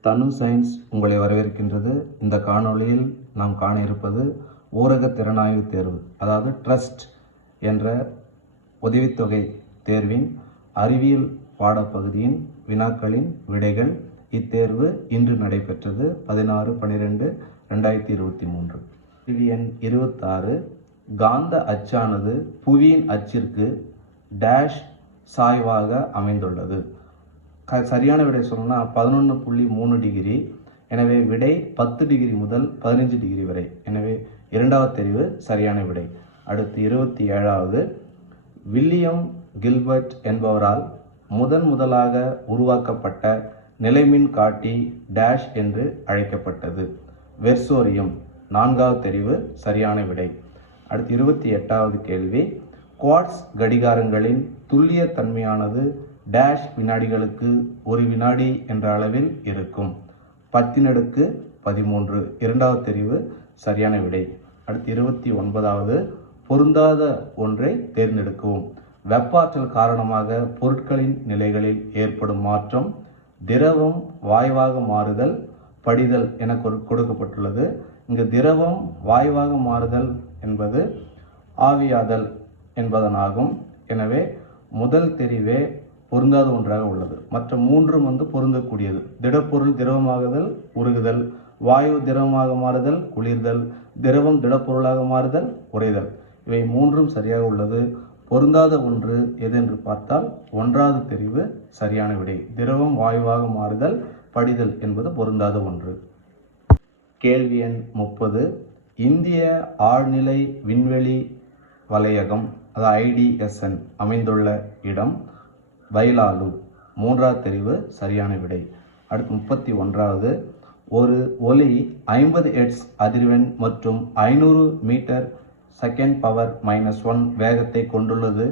தனு science உங்களை வரவேற்கின்றது. இந்த காணொளியில் நாம் காண இருப்பது ஊரக திறனாய்வு தேர்வு அதாவது ட்ரஸ்ட் என்ற உதவித்தொகை தேர்வின் அறிவியல் பாடப்பகுதியின் வினாக்களின் விடைகள். இத்தேர்வு இன்று நடைபெற்றது பதினாறு பன்னிரெண்டு ரெண்டாயிரத்தி இருபத்தி மூன்று. கேள்வி எண் இருபத்தாறு காந்த அச்சானது புவியின் அச்சிற்கு டேஷ் சாய்வாக அமைந்துள்ளது. க சரியான விடை சொல்லணும்னா பதினொன்று புள்ளி மூணு டிகிரி. எனவே விடை பத்து டிகிரி முதல் பதினஞ்சு டிகிரி வரை. எனவே இரண்டாவது தெரிவு சரியான விடை. அடுத்து இருபத்தி ஏழாவது. வில்லியம் கில்பர்ட் என்பவரால் முதன் முதலாக உருவாக்கப்பட்ட நிலைமின் காட்டி டேஷ் என்று அழைக்கப்பட்டது. வெர்சோரியம் நான்காவது தெரிவு சரியான விடை. அடுத்து இருபத்தி எட்டாவது கேள்வி. குவாட்ஸ் கடிகாரங்களின் துல்லிய தன்மையானது டேஷ் வினாடிகளுக்கு ஒரு வினாடி என்ற அளவில் இருக்கும். பத்தினடுக்கு பதிமூன்று. இரண்டாவது தெரிவு சரியான விடை. அடுத்து இருபத்தி ஒன்பதாவது. பொருந்தாத ஒன்றை தேர்ந்தெடுக்கவும். வெப்பாற்றல் காரணமாக பொருட்களின் நிலைகளில் ஏற்படும் மாற்றம் திரவம் வாயுவாக மாறுதல் படிதல் என கொடு- கொடுக்கப்பட்டுள்ளது. இங்கு திரவம் வாயுவாக மாறுதல் என்பது ஆவியாதல் என்பதனாகும். எனவே முதல் தெரிவே பொருந்தாத ஒன்றாக உள்ளது. மற்ற மூன்றும் வந்து பொருந்தக்கூடியது. திடப்பொருள் திரவமாகுதல் உருகுதல். வாயு திரவமாக மாறுதல் குளிர்தல். திரவம் திடப்பொருளாக மாறுதல் குறைதல். இவை மூன்றும் சரியாக உள்ளது. பொருந்தாத ஒன்று எது என்று பார்த்தால் ஒன்றாவது தெரிவு சரியான விடை. திரவம் வாயுவாக மாறுதல் படிதல் என்பது பொருந்தாத ஒன்று. கேள்வி எண் முப்பது. இந்திய ஆழ்நிலை விண்வெளி வலையகம் அதாவது ஐடிஎஸ்என் அமைந்துள்ள இடம் வயலாலு மூன்றாவது தெரிவு சரியான விடை. அடுத்து முப்பத்தி ஒன்றாவது. ஒரு ஒலி ஐம்பது எட்ஸ் அதிர்வெண் மற்றும் ஐநூறு metre second power minus one வேகத்தை கொண்டுள்ளது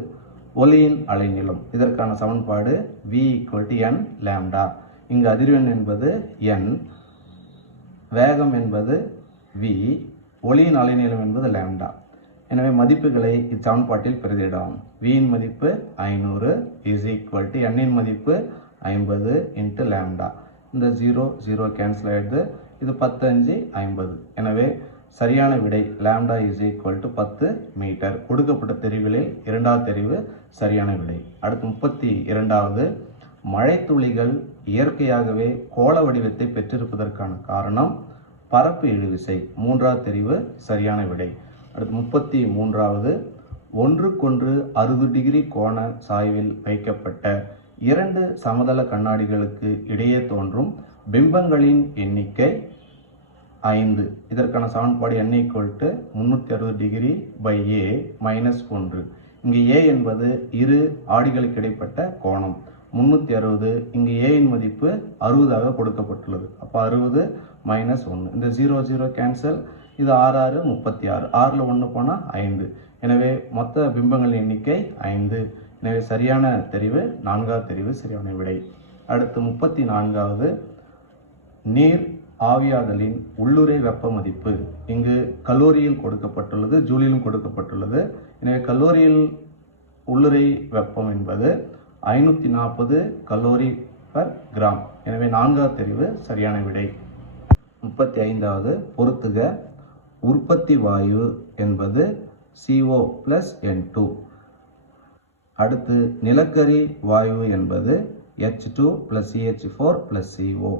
ஒலியின் அலைநிலம் இதற்கான சமன்பாடு V equal to n lambda இங்கு அதிர்வெண் என்பது என் வேகம் என்பது வி ஒளியின் அலைநீளம் என்பது லேம்டா எனவே மதிப்புகளை இச்சமன்பாட்டில் பிரதியிடலாம் v மதிப்பு ஐநூறு இஸ் ஈக்குவல் டு n மதிப்பு ஐம்பது இன்ட்டு லேம்டா இந்த ஜீரோ ஜீரோ கேன்சல் ஆயிடுது. இது பத்தஞ்சு ஐம்பது. எனவே சரியான விடை லேம்டா இஸ் ஈக்குவல் டு பத்து மீட்டர் கொடுக்கப்பட்ட தெரிவுகளில் இரண்டாவது தெரிவு சரியான விடை. அடுத்து முப்பத்தி இரண்டாவது. மழைத்துளிகள் இயற்கையாகவே கோள வடிவத்தை பெற்றிருப்பதற்கான காரணம் பரப்பு இழுவிசை. மூன்றாவது தெரிவு சரியான விடை. அடுத்து முப்பத்தி மூன்றாவது. ஒன்றுக்கொன்று அறுபது டிகிரி கோண சாய்வில் வைக்கப்பட்ட இரண்டு சமதள கண்ணாடிகளுக்கு இடையே தோன்றும் பிம்பங்களின் எண்ணிக்கை ஐந்து. இதற்கான சமன்பாடு என்ன ஈக்குவல் டு முந்நூற்றி அறுபது டிகிரி பை ஏ மைனஸ் ஒன்று. இங்கே ஏ என்பது இரு ஆடிகளுக்கு இடைப்பட்ட கோணம். முந்நூற்றி அறுபது இங்கு ஏயின் மதிப்பு அறுபதாக கொடுக்கப்பட்டுள்ளது. அப்போ அறுபது மைனஸ் ஒன்று இந்த ஜீரோ ஜீரோ கேன்சல் இது ஆறு ஆறு முப்பத்தி ஆறு. ஆறில் ஒன்று போனால் ஐந்து. எனவே மொத்த பிம்பங்களின் எண்ணிக்கை ஐந்து. எனவே சரியான தெரிவு நான்காவது தெரிவு சரியான விடை. அடுத்து முப்பத்தி நான்காவது. நீர் ஆவியாதலின் உள்ளுறை வெப்ப மதிப்பு. இங்கு கல்லூரியில் கொடுக்கப்பட்டுள்ளது ஜூலியிலும் கொடுக்கப்பட்டுள்ளது. எனவே கல்லூரியில் உள்ளுரை வெப்பம் என்பது ஐநூற்றி நாற்பது கலோரி பர் கிராம் எனவே நான்காவது தெரிவு சரியான விடை. முப்பத்தி ஐந்தாவது பொறுத்துக உற்பத்தி வாயு என்பது சிஓ பிளஸ் என் டூ அடுத்து நிலக்கரி வாயு என்பது H two plus CH four plus CO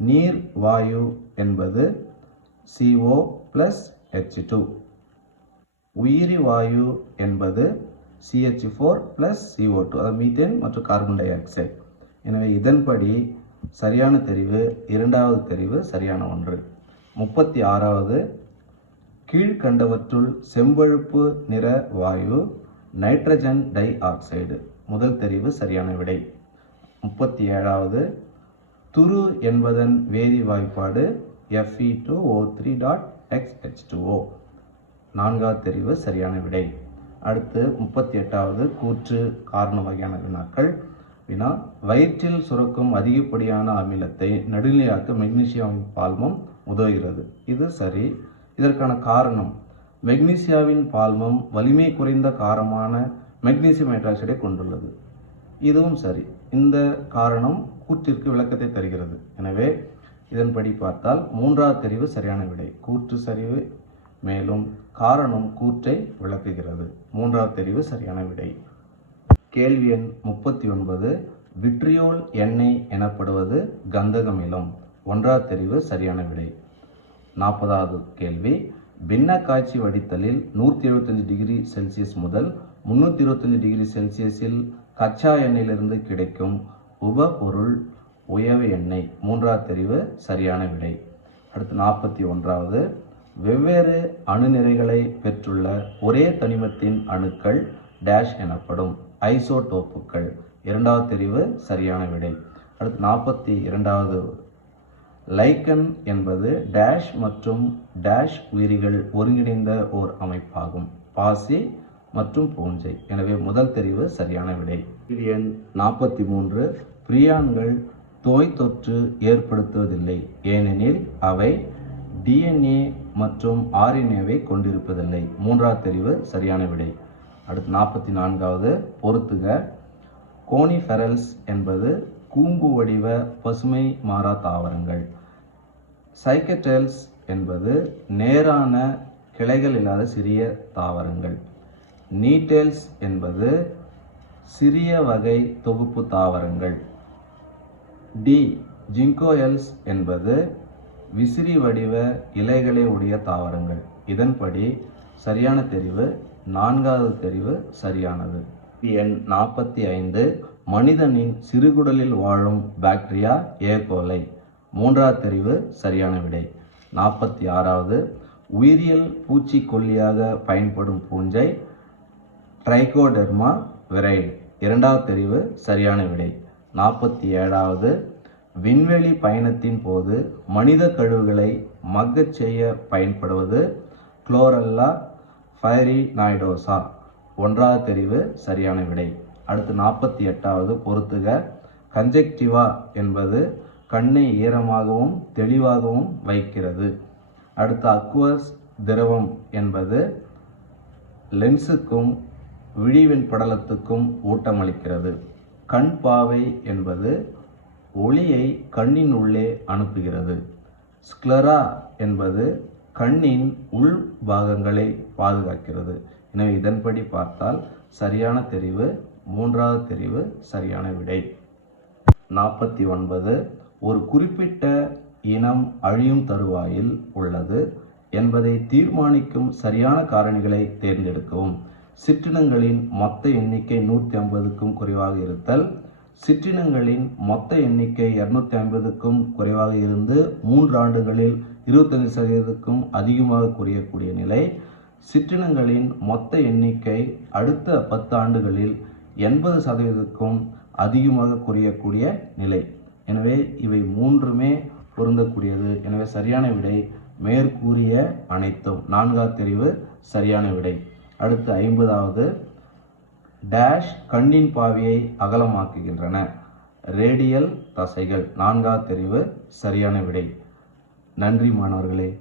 நீர் வாயு என்பது சிஓ பிளஸ் ஹெச் டூ உயிரி வாயு என்பது CH four plus CO two அதாவது மீத்தேன் மற்றும் கார்பன் டை ஆக்சைடு எனவே இதன்படி சரியான தெரிவு இரண்டாவது தெரிவு சரியான ஒன்று. முப்பத்தி ஆறாவது கீழ்கண்டவற்றுள் செம்பழுப்பு நிற வாயு நைட்ரஜன் டை ஆக்சைடு முதல் தெரிவு சரியான விடை. முப்பத்தி ஏழாவது துரு என்பதன் வேதி வாய்ப்பாடு FE two O three dot X H two O நான்காவது தெரிவு சரியான விடை. அடுத்து முப்பத்தி எட்டாவது கூற்று காரண வகையான வினாக்கள். வினா வயிற்றில் சுரக்கும் அதிகப்படியான அமிலத்தை நடுநிலையாக்க மெக்னீசியம் பால்மம் உதவுகிறது. இது சரி. இதற்கான காரணம் மெக்னீசியாவின் பால்மம் வலிமை குறைந்த காரமான மெக்னீசியம் ஹைட்ராக்சைடை கொண்டுள்ளது. இதுவும் சரி. இந்த காரணம் கூற்றிற்கு விளக்கத்தை தருகிறது. எனவே இதன்படி பார்த்தால் மூன்றாவது தெரிவு சரியான விடை. கூற்று சரிவு மேலும் காரணம் கூற்றை விளக்குகிறது. மூன்றாவது தெரிவு சரியான விடை. கேள்வி எண் முப்பத்தி ஒன்பது விட்ரியோல் எண்ணெய் எனப்படுவது கந்தகமிலம். ஒன்றாவது தெரிவு சரியான விடை. நாற்பதாவது கேள்வி பின்ன காய்ச்சி வடித்தலில் நூற்றி எழுபத்தஞ்சு டிகிரி செல்சியஸ் முதல் முன்னூற்றி இருபத்தஞ்சு டிகிரி செல்சியஸில் கச்சா எண்ணெயிலிருந்து கிடைக்கும் உப பொருள் உயவு எண்ணெய். மூன்றாவது தெரிவு சரியான விடை. அடுத்து நாற்பத்தி ஒன்றாவது வெவ்வேறு அணுநிறைகளை பெற்றுள்ள ஒரே தனிமத்தின் அணுக்கள் டேஷ் எனப்படும் ஐசோடோப்புகள். இரண்டாவது தெரிவு சரியான விடை. அடுத்து நாற்பத்தி இரண்டாவது. லைக்கன் என்பது டேஷ் மற்றும் டேஷ் உயிரிகள் ஒருங்கிணைந்த ஓர் அமைப்பாகும். பாசி மற்றும் பூஞ்சை. எனவே முதல் தெரிவு சரியான விடை. எண் நாற்பத்தி மூன்று. பிரியான்கள் நோய் தொற்று ஏற்படுத்துவதில்லை. ஏனெனில் அவை டிஎன்ஏ மற்றும் ஆர்என்ஏவை கொண்டிருப்பதில்லை. மூன்றாவது தெரிவு சரியான விடை. அடுத்து நாற்பத்தி நான்காவது பொறுத்துக. கோனிஃபெரல்ஸ் என்பது கூம்பு வடிவ பசுமை மாறா தாவரங்கள். சைக்கட்டெல்ஸ் என்பது நேரான கிளைகள் இல்லாத சிறிய தாவரங்கள். நீட்டெல்ஸ் என்பது சிறிய வகை தொகுப்பு தாவரங்கள். டி ஜிங்கோயல்ஸ் என்பது விசிறி வடிவ இலைகளை உடைய தாவரங்கள். இதன்படி சரியான தெரிவு நான்காவது தெரிவு சரியானது. எண் நாற்பத்தி ஐந்து மனிதனின் சிறுகுடலில் வாழும் பாக்டீரியா ஏகோலை மூன்றாவது தெரிவு சரியான விடை. நாற்பத்தி ஆறாவது உயிரியல் பூச்சிக்கொல்லியாக பயன்படும் பூஞ்சை ட்ரைகோடெர்மா விரைடு இரண்டாவது தெரிவு சரியான விடை. நாற்பத்தி ஏழாவது விண்வெளி பயணத்தின் போது மனித கழிவுகளை மக்கச் செய்ய பயன்படுவது குளோரல்லா ஃபைரினாய்டோசா ஒன்றாவது தெரிவு சரியான விடை. அடுத்து நாற்பத்தி எட்டாவது பொறுத்துக. கன்ஜெக்டிவா என்பது கண்ணை ஈரமாகவும் தெளிவாகவும் வைக்கிறது. அடுத்து அக்வஸ் திரவம் என்பது லென்ஸுக்கும் விழிவின் படலத்துக்கும் ஊட்டமளிக்கிறது. கண் பாவை என்பது ஒளியை கண்ணின் உள்ளே அனுப்புகிறது. ஸ்க்லரா என்பது கண்ணின் உள் பாகங்களை பாதுகாக்கிறது. எனவே இதன்படி பார்த்தால் சரியான தெரிவு மூன்றாவது தெரிவு சரியான விடை. நாற்பத்தி ஒன்பது ஒரு குறிப்பிட்ட இனம் அழியும் தருவாயில் உள்ளது என்பதை தீர்மானிக்கும் சரியான காரணிகளை தேர்ந்தெடுக்கவும். சிற்றினங்களின் மொத்த எண்ணிக்கை நூற்றி ஐம்பதுக்கும் குறைவாக இருத்தல் சிற்றினங்களின் மொத்த எண்ணிக்கை இருநூத்தி ஐம்பதுக்கும் குறைவாக இருந்து மூன்று ஆண்டுகளில் இருபத்தஞ்சு சதவீதத்துக்கும் அதிகமாக குறையக்கூடிய நிலை. சிற்றினங்களின் மொத்த எண்ணிக்கை அடுத்த பத்து ஆண்டுகளில் எண்பது சதவீதத்துக்கும் அதிகமாக குறையக்கூடிய நிலை. எனவே இவை மூன்றுமே பொருந்தக்கூடியது. எனவே சரியான விடை மேற்கூறிய அனைத்தும். நான்காவது தெரிவு சரியான விடை. அடுத்து ஐம்பதாவது. டேஷ் கண்ணின் பாவியை அகலமாக்குகின்றன. ரேடியல் தசைகள். நான்காவது தெரிவு சரியான விடை. நன்றி மாணவர்களே.